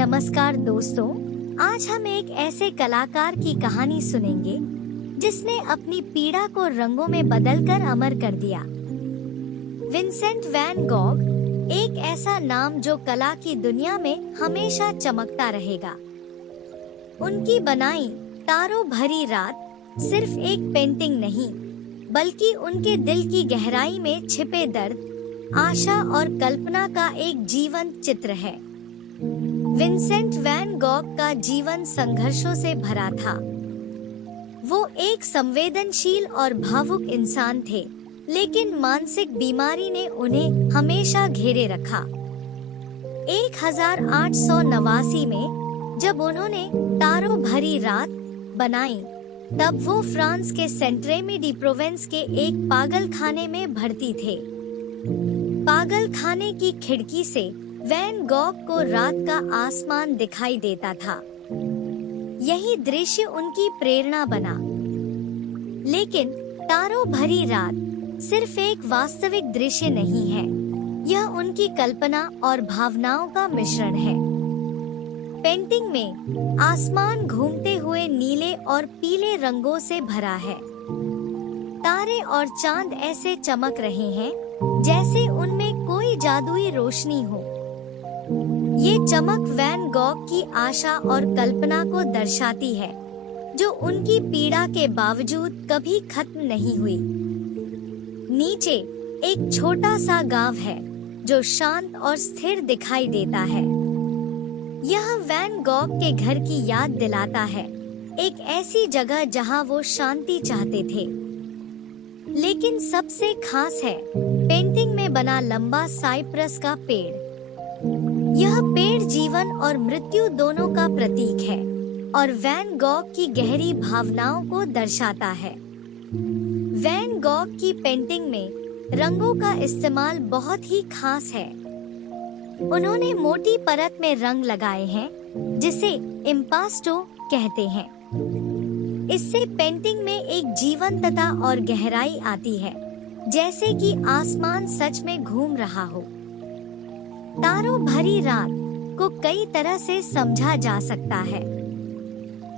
नमस्कार दोस्तों, आज हम एक ऐसे कलाकार की कहानी सुनेंगे जिसने अपनी पीड़ा को रंगों में बदलकर अमर कर दिया। विंसेंट वैन गॉग एक ऐसा नाम जो कला की दुनिया में हमेशा चमकता रहेगा। उनकी बनाई तारों भरी रात सिर्फ एक पेंटिंग नहीं, बल्कि उनके दिल की गहराई में छिपे दर्द, आशा और कल्पना का एक जीवंत चित्र है। विंसेंट वैन गॉग का जीवन संघर्षों से भरा था। वो एक संवेदनशील और भावुक इंसान थे, लेकिन मानसिक बीमारी ने उन्हें हमेशा घेरे रखा। 1889 में जब उन्होंने तारों भरी रात बनाई, तब वो फ्रांस के सेंट्रेमी डी प्रोवेंस के एक पागल खाने में भर्ती थे। पागल खाने की खिड़की से वैन गॉग को रात का आसमान दिखाई देता था। यही दृश्य उनकी प्रेरणा बना। लेकिन तारों भरी रात सिर्फ एक वास्तविक दृश्य नहीं है, यह उनकी कल्पना और भावनाओं का मिश्रण है। पेंटिंग में आसमान घूमते हुए नीले और पीले रंगों से भरा है। तारे और चांद ऐसे चमक रहे हैं जैसे उनमें कोई जादुई रोशनी हो। ये चमक वैन गॉग की आशा और कल्पना को दर्शाती है, जो उनकी पीड़ा के बावजूद कभी खत्म नहीं हुई। नीचे एक छोटा सा गांव है जो शांत और स्थिर दिखाई देता है। यह वैन गॉग के घर की याद दिलाता है, एक ऐसी जगह जहां वो शांति चाहते थे। लेकिन सबसे खास है पेंटिंग में बना लंबा साइप्रस का पेड़। यह पेड़ जीवन और मृत्यु दोनों का प्रतीक है और वैन गॉग की गहरी भावनाओं को दर्शाता है। वैन गॉग की पेंटिंग में रंगों का इस्तेमाल बहुत ही खास है। उन्होंने मोटी परत में रंग लगाए हैं, जिसे इम्पास्टो कहते हैं। इससे पेंटिंग में एक जीवंतता और गहराई आती है, जैसे कि आसमान सच में घूम रहा हो। तारों भरी रात को कई तरह से समझा जा सकता है।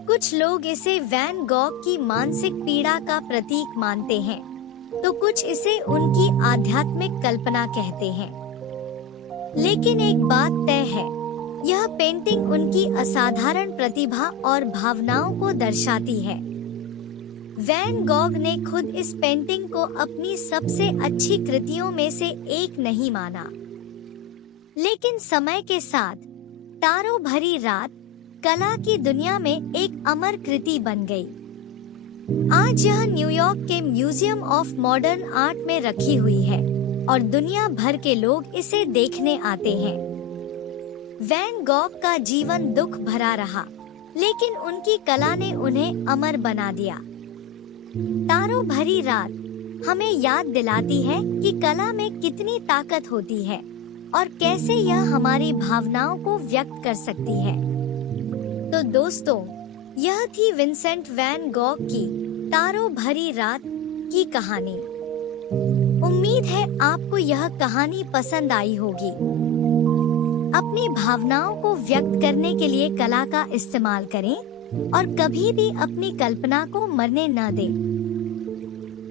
कुछ लोग इसे वैन गॉग की मानसिक पीड़ा का प्रतीक मानते हैं, तो कुछ इसे उनकी आध्यात्मिक कल्पना कहते हैं। लेकिन एक बात तय है, यह पेंटिंग उनकी असाधारण प्रतिभा और भावनाओं को दर्शाती है। वैन गॉग ने खुद इस पेंटिंग को अपनी सबसे अच्छी कृतियों में से एक नहीं माना। लेकिन समय के साथ तारों भरी रात कला की दुनिया में एक अमर कृति बन गई। आज यह न्यूयॉर्क के म्यूजियम ऑफ मॉडर्न आर्ट में रखी हुई है और दुनिया भर के लोग इसे देखने आते हैं। वैन गॉग का जीवन दुख भरा रहा, लेकिन उनकी कला ने उन्हें अमर बना दिया। तारों भरी रात हमें याद दिलाती है कि कला में कितनी ताकत होती है और कैसे यह हमारी भावनाओं को व्यक्त कर सकती है। तो दोस्तों, यह थी विंसेंट वैन गॉग की तारों भरी रात की कहानी। उम्मीद है आपको यह कहानी पसंद आई होगी। अपनी भावनाओं को व्यक्त करने के लिए कला का इस्तेमाल करें और कभी भी अपनी कल्पना को मरने न दें।